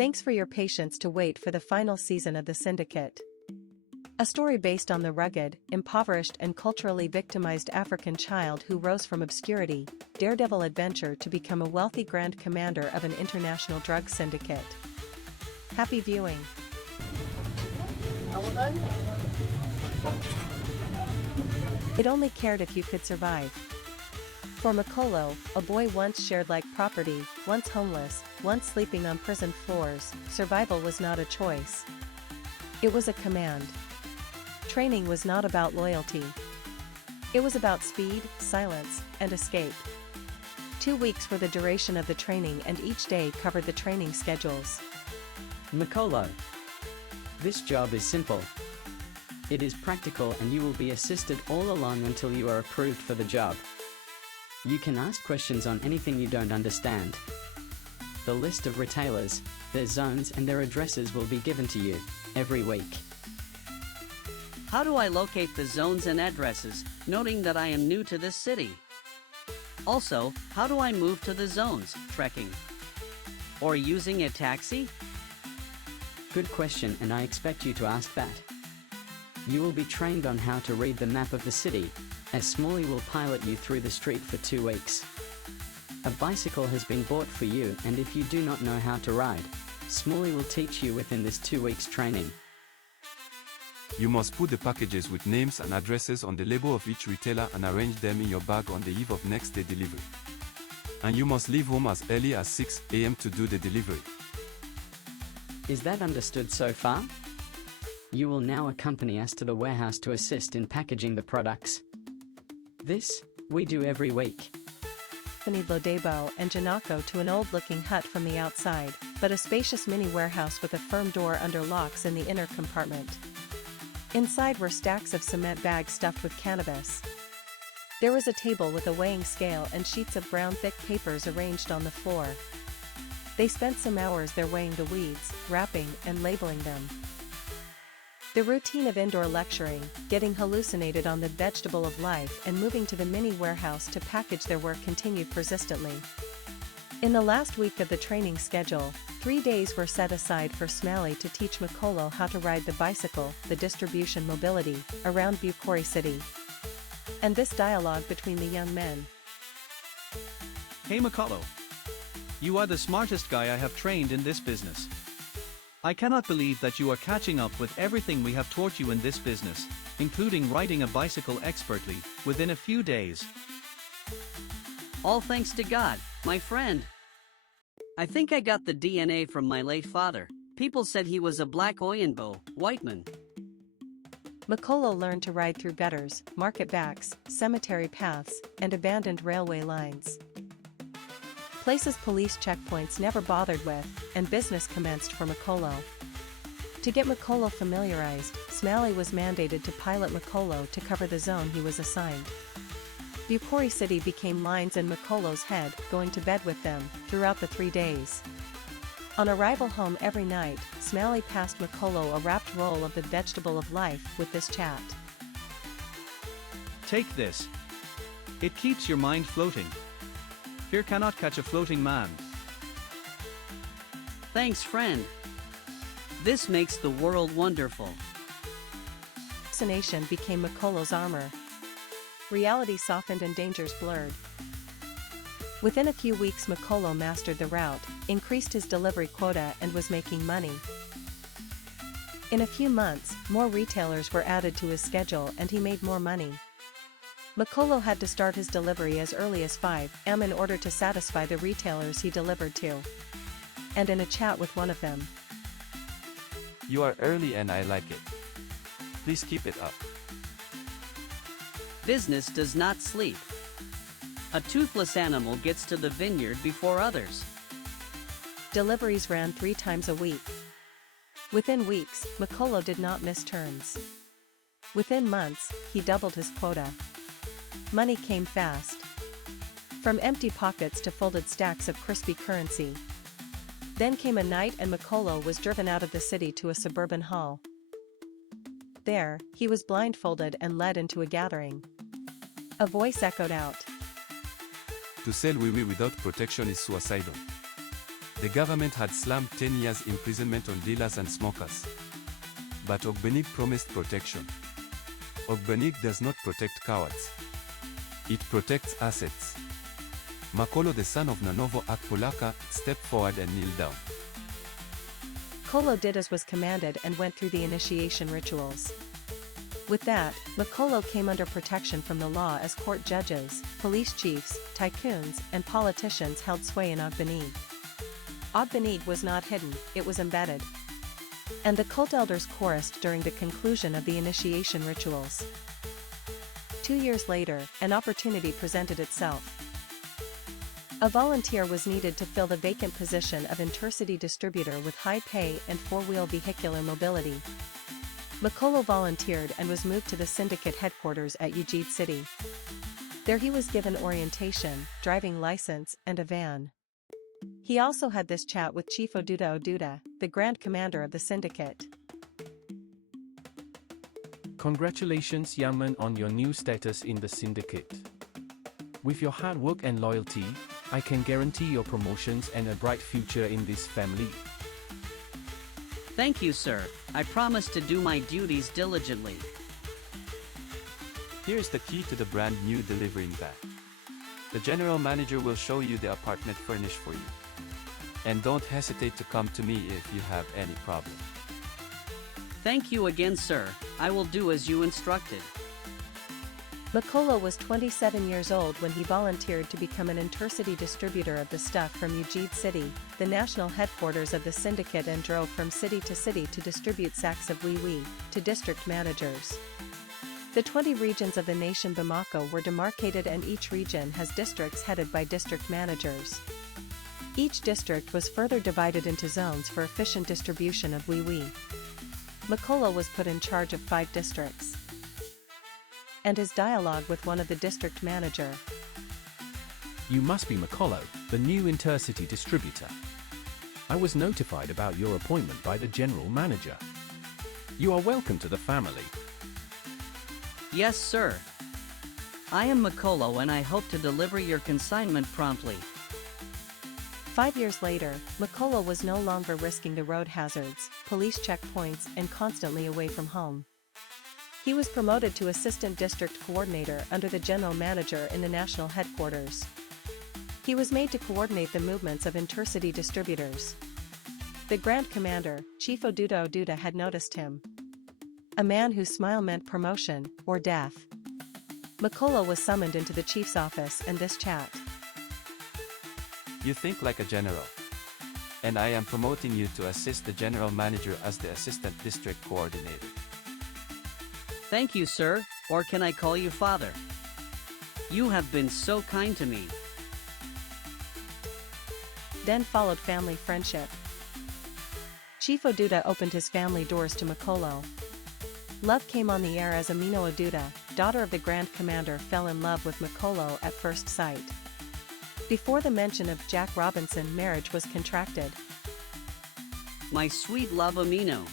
Thanks for your patience to wait for the final season of the Syndicate. A story based on the rugged, impoverished and culturally victimized African child who rose from obscurity, daredevil adventure to become a wealthy Grand Commander of an international drug syndicate. Happy viewing! It only cared if you could survive. For Makolo, a boy once shared like property, once homeless, once sleeping on prison floors, survival was not a choice. It was a command. Training was not about loyalty. It was about speed, silence, and escape. 2 weeks were the duration of the training and each day covered the training schedules. Makolo. This job is simple. It is practical and you will be assisted all along until you are approved for the job. You can ask questions on anything you don't understand. The list of retailers, their zones and their addresses will be given to you every week. How do I locate the zones and addresses, noting that I am new to this city? Also, how do I move to the zones, trekking? Or using a taxi? Good question, and I expect you to ask that. You will be trained on how to read the map of the city, as Smalley will pilot you through the street for 2 weeks. A bicycle has been bought for you, and if you do not know how to ride, Smalley will teach you within this 2 weeks training. You must put the packages with names and addresses on the label of each retailer and arrange them in your bag on the eve of next day delivery. And you must leave home as early as 6 a.m. to do the delivery. Is that understood so far? You will now accompany us to the warehouse to assist in packaging the products. This, we do every week. Accompanied Lodebo and Janako to an old-looking hut from the outside, but a spacious mini warehouse with a firm door under locks in the inner compartment. Inside were stacks of cement bags stuffed with cannabis. There was a table with a weighing scale and sheets of brown thick papers arranged on the floor. They spent some hours there weighing the weeds, wrapping, and labeling them. The routine of indoor lecturing, getting hallucinated on the vegetable of life and moving to the mini warehouse to package their work continued persistently. In the last week of the training schedule, 3 days were set aside for Smalley to teach Makolo how to ride the bicycle, the distribution mobility, around Bukori City. And this dialogue between the young men. Hey Makolo. You are the smartest guy I have trained in this business. I cannot believe that you are catching up with everything we have taught you in this business, including riding a bicycle expertly, within a few days. All thanks to God, my friend. I think I got the DNA from my late father. People said he was a black Oyinbo, white man. Makolo learned to ride through gutters, market backs, cemetery paths, and abandoned railway lines. Places police checkpoints never bothered with, and business commenced for Makolo. To get Makolo familiarized, Smalley was mandated to pilot Makolo to cover the zone he was assigned. Bukori City became lines in Makolo's head, going to bed with them, throughout the 3 days. On arrival home every night, Smalley passed Makolo a wrapped roll of the vegetable of life with this chat. Take this. It keeps your mind floating. Fear cannot catch a floating man. Thanks, friend. This makes the world wonderful. Fascination became Makolo's armor. Reality softened and dangers blurred. Within a few weeks Makolo mastered the route, increased his delivery quota and was making money. In a few months, more retailers were added to his schedule and he made more money. Makolo had to start his delivery as early as 5 a.m. in order to satisfy the retailers he delivered to. And in a chat with one of them. You are early and I like it. Please keep it up. Business does not sleep. A toothless animal gets to the vineyard before others. Deliveries ran 3 times a week. Within weeks, Makolo did not miss turns. Within months, he doubled his quota. Money came fast. From empty pockets to folded stacks of crispy currency. Then came a night and Makolo was driven out of the city to a suburban hall. There, he was blindfolded and led into a gathering. A voice echoed out. To sell wee without protection is suicidal. The government had slammed 10 years imprisonment on dealers and smokers. But Ogbenig promised protection. Ogbenig does not protect cowards. It protects assets. Makolo, the son of Nanovo Akpolaka, stepped forward and kneeled down. Kolo did as was commanded and went through the initiation rituals. With that, Makolo came under protection from the law as court judges, police chiefs, tycoons, and politicians held sway in Ogbenig. Ogbenig was not hidden, it was embedded. And the cult elders chorused during the conclusion of the initiation rituals. 2 years later, an opportunity presented itself. A volunteer was needed to fill the vacant position of intercity distributor with high pay and four-wheel vehicular mobility. Makolo volunteered and was moved to the Syndicate headquarters at Bukori City. There he was given orientation, driving license, and a van. He also had this chat with Chief Oduda Oduda, the Grand Commander of the Syndicate. Congratulations, young man, on your new status in the Syndicate. With your hard work and loyalty, I can guarantee your promotions and a bright future in this family. Thank you, sir. I promise to do my duties diligently. Here's the key to the brand new delivering van. The general manager will show you the apartment furnished for you. And don't hesitate to come to me if you have any problem. Thank you again, sir. I will do as you instructed. Makolo was 27 years old when he volunteered to become an intercity distributor of the stuff from Bukori City, the national headquarters of the Syndicate, and drove from city to distribute sacks of wee to district managers. The 20 regions of the nation Bimako were demarcated, and each region has districts headed by district managers. Each district was further divided into zones for efficient distribution of wee. Makolo was put in charge of 5 districts. And his dialogue with one of the district manager. You must be Makolo, the new intercity distributor. I was notified about your appointment by the general manager. You are welcome to the family. Yes, sir. I am Makolo and I hope to deliver your consignment promptly. 5 years later, Makolo was no longer risking the road hazards, police checkpoints, and constantly away from home. He was promoted to assistant district coordinator under the general manager in the national headquarters. He was made to coordinate the movements of intercity distributors. The Grand Commander, Chief Oduda Oduda, had noticed him. A man whose smile meant promotion, or death. Makolo was summoned into the chief's office, and this chat. You think like a general. And I am promoting you to assist the general manager as the assistant district coordinator. Thank you, sir, or can I call you father? You have been so kind to me. Then followed family friendship. Chief Oduda opened his family doors to Makolo. Love came on the air as Amino Oduda, daughter of the Grand Commander, fell in love with Makolo at first sight. Before the mention of Jack Robinson, marriage was contracted. My sweet love Amino.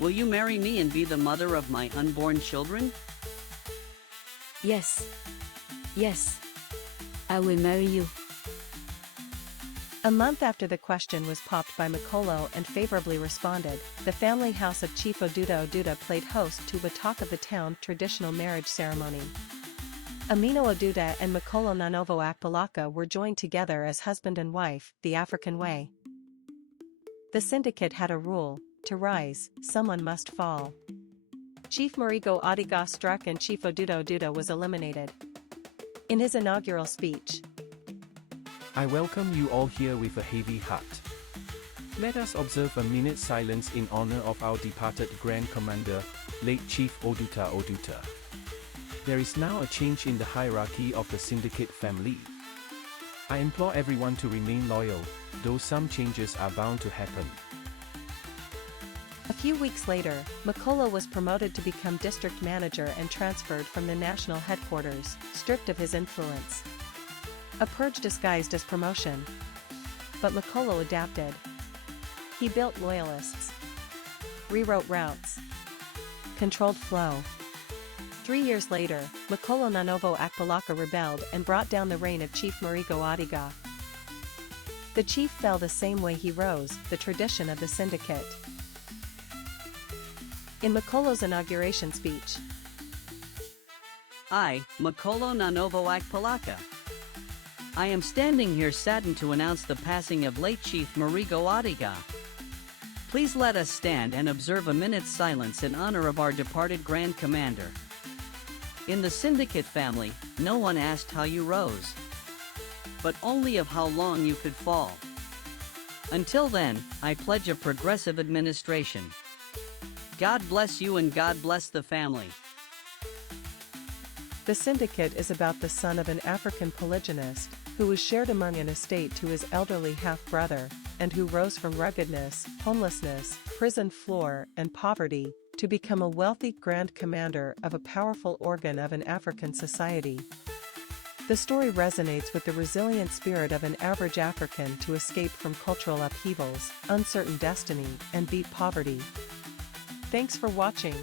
Will you marry me and be the mother of my unborn children? Yes. Yes. I will marry you. A month after the question was popped by Makolo and favorably responded, the family house of Chief Oduda Oduda played host to a talk of the town traditional marriage ceremony. Amino Oduda and Makolo Nanovo Akpolaka were joined together as husband and wife, the African way. The Syndicate had a rule: to rise, someone must fall. Chief Marigo Adiga struck and Chief Oduda Oduda was eliminated. In his inaugural speech, I welcome you all here with a heavy heart. Let us observe a minute's silence in honor of our departed Grand Commander, late Chief Oduta Oduta. There is now a change in the hierarchy of the Syndicate family. I implore everyone to remain loyal, though some changes are bound to happen. a few weeks later, Makolo was promoted to become district manager and transferred from the national headquarters, stripped of his influence. A purge disguised as promotion. But Makolo adapted. He built loyalists, rewrote routes, controlled flow. 3 years later, Makolo Nanovo Akpolaka rebelled and brought down the reign of Chief Marigo Adiga. The chief fell the same way he rose, the tradition of the syndicate. In Makolo's inauguration speech, I, Makolo na Novoak Palaka. I am standing here saddened to announce the passing of late Chief Marigo Adiga. Please let us stand and observe a minute's silence in honor of our departed Grand Commander. In the Syndicate family, no one asked how you rose, but only of how long you could fall. Until then, I pledge a progressive administration. God bless you and God bless the family. the syndicate is about the son of an African polygynist, who was shared among an estate to his elderly half-brother, and who rose from ruggedness, homelessness, prison floor, and poverty, to become a wealthy Grand Commander of a powerful organ of an African society. The story resonates with the resilient spirit of an average African to escape from cultural upheavals, uncertain destiny, and beat poverty. Thanks for watching.